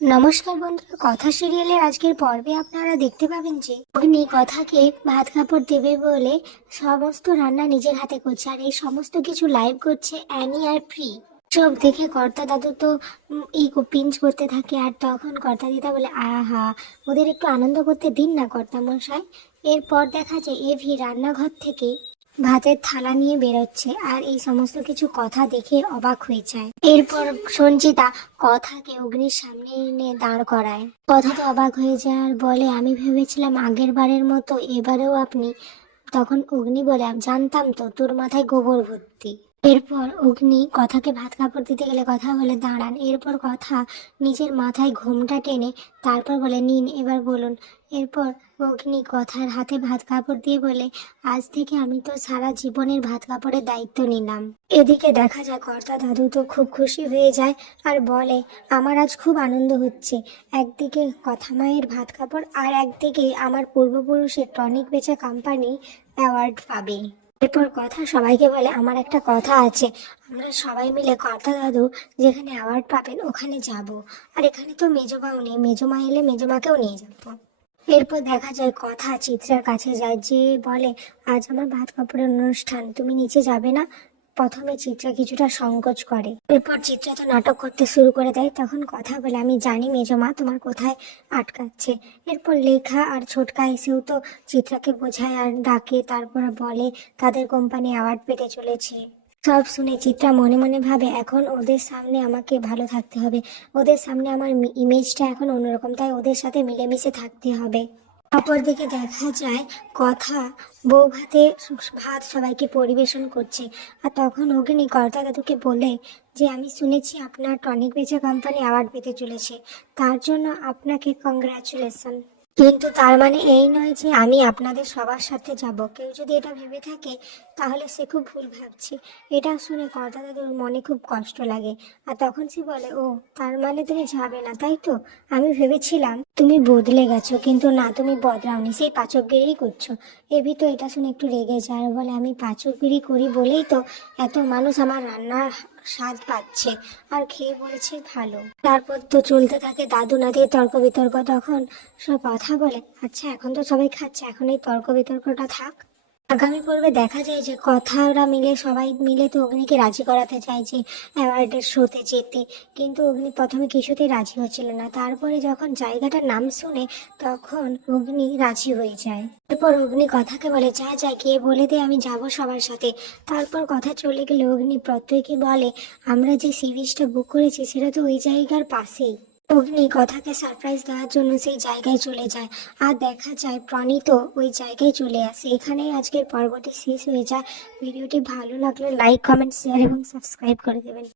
নমস্কার বন্ধুরা, কথা সিরিয়ালের আজকের পর্বে আপনারা দেখতে পাবেন যে অগ্নি কথাকে ভাত কাপড় দেবে বলে সমস্ত রান্না নিজের হাতে করছে, আর এই সমস্ত কিছু লাইভ করছে অ্যানি আর প্রি। সব দেখে কর্তা দাদু তো পিঞ্চ করতে থাকে, আর তখন কর্তা দিদা বলে আহা, ওদের একটু আনন্দ করতে দিন না কর্তা মশাই। এরপর দেখা যায় এভি রান্নাঘর থেকে ভাতের থালা নিয়ে বেরোচ্ছে, আর এই সমস্ত কিছু কথা দেখে অবাক হয়ে যায়। এরপর সঞ্চিতা কথাকে অগ্নির সামনে এনে দাঁড় করায়। কথা তো অবাক হয়ে যায় আর বলে, আমি ভেবেছিলাম আগের বারের মতো এবারেও আপনি। তখন অগ্নি বলে, আমি জানতাম তো তোর মাথায় গোবর ভর্তি। এরপর অগ্নি কথাকে ভাত কাপড় দিতে গেলে কথা বলে দাঁড়ান। এরপর কথা নিজের মাথায় ঘোমটা টেনে তারপর বলে নিন এবার বলুন। এরপর অগ্নি কথার হাতে ভাত কাপড় দিয়ে বলে, আজ থেকে আমি তো সারা জীবনের ভাত কাপড়ের দায়িত্ব নিলাম। এদিকে দেখা যায় কর্তা দাদু তো খুব খুশি হয়ে যায় আর বলে, আমার আজ খুব আনন্দ হচ্ছে। একদিকে কথা মায়ের ভাত কাপড়, আর একদিকে আমার পূর্বপুরুষের টনিক বেচা কোম্পানি অ্যাওয়ার্ড পাবে। এরপর কথা সবাইকে বলে, আমার একটা কথা আছে, আমরা সবাই মিলে কর্তা দাদু যেখানে অ্যাওয়ার্ড পাবেন ওখানে যাব। আর এখানে তো মেজমাও নেই, মেজমা এলে মেজমাকেও নিয়ে যাবো। এরপর দেখা যায় কথা চিত্রার কাছে যায়, যে বলে, আজ আমার ভাত কাপড়ের অনুষ্ঠান, তুমি নিচে যাবে না? প্রথমে চিত্রা কিছুটা সংকোচ করে। এরপর চিত্রা তো নাটক করতে শুরু করে দেয়। তখন কথা বলে, আমি জানি মেজমা তোমার কোথায় আটকাচ্ছে। এরপর লেখা আর ছোটকা এসেও তো চিত্রাকে বোঝায় আর ডাকে, তারপর বলে তাদের কোম্পানি অ্যাওয়ার্ড পেতে চলেছে। সব শুনে চিত্রা মনে মনে ভাবে, এখন ওদের সামনে আমাকে ভালো থাকতে হবে, ওদের সামনে আমার ইমেজটা এখন অন্যরকম, তাই ওদের সাথে মিলেমিশে থাকতে হবে। অপরদিকে দেখা যায় কথা বউ ভাতে ভাত সবাইকে পরিবেশন করছে, আর তখন অগ্নি কর্তা দাদুকে বলে যে, আমি শুনেছি আপনার টনিক বেচা কোম্পানি অ্যাওয়ার্ড পেতে চলেছে, তার জন্য আপনাকে কংগ্রাচুলেশন। কিন্তু তার মানে এই নয় যে আমি আপনাদের সবার সাথে যাব। কেউ যদি এটা ভেবে থাকে তাহলে সে খুব ভুল ভাবছে। এটা শুনে কর্তা দাদুর মনে খুব কষ্ট লাগে। আর তখন সে বলে, ও তার মানে তুমি যাবে না, তাই তো? আমি ভেবেছিলাম তুমি বদলে গেছো, কিন্তু না, তুমি বদলাওনি, সেই পাচকগিরি করছো। এভি তো এটা শুনে একটু রেগে যায় আর বলে, আমি পাচকগিরি করি বলেই তো এত মানুষ আমার রান্নার স্বাদ পাচ্ছে আর খেয়ে বলছে ভালো। তারপর তো চলতে থাকে দাদু নাতির তর্ক বিতর্ক। তখন সব কথা বলে, আচ্ছা এখন তো সবাই খাচ্ছে, এখন এই তর্ক বিতর্কটা থাক। আগামী পর্বে দেখা যায় যে কথারা মিলে সবাই মিলে তো অগ্নিকে রাজি করাতে চায় যে অ্যাওয়ার্ডের শোতে যেতে, কিন্তু অগ্নি প্রথমে কিছুতেই রাজি হচ্ছিল না। তারপরে যখন জায়গাটার নাম শুনে তখন অগ্নি রাজি হয়ে যায়। এরপর অগ্নি কথাকে বলে, যা যা গিয়ে বলে দে আমি যাব সবার সাথে। তারপর কথা চলে গেলে অগ্নি প্রত্যয়কে বলে, আমরা যে সিরিজটা বুক করেছি সেটা তো ওই জায়গার পাশেই। অগ্নি কথাকে সারপ্রাইজ দেওয়ার জন্য সেই জায়গায় চলে যায়, আর দেখা যায় প্রণীত ওই জায়গায় চলে আসে। এখানেই আজকের পর্বটি শেষ হয়ে যায়। ভিডিওটি ভালো লাগলে লাইক কমেন্ট শেয়ার এবং সাবস্ক্রাইব করে দেবেন।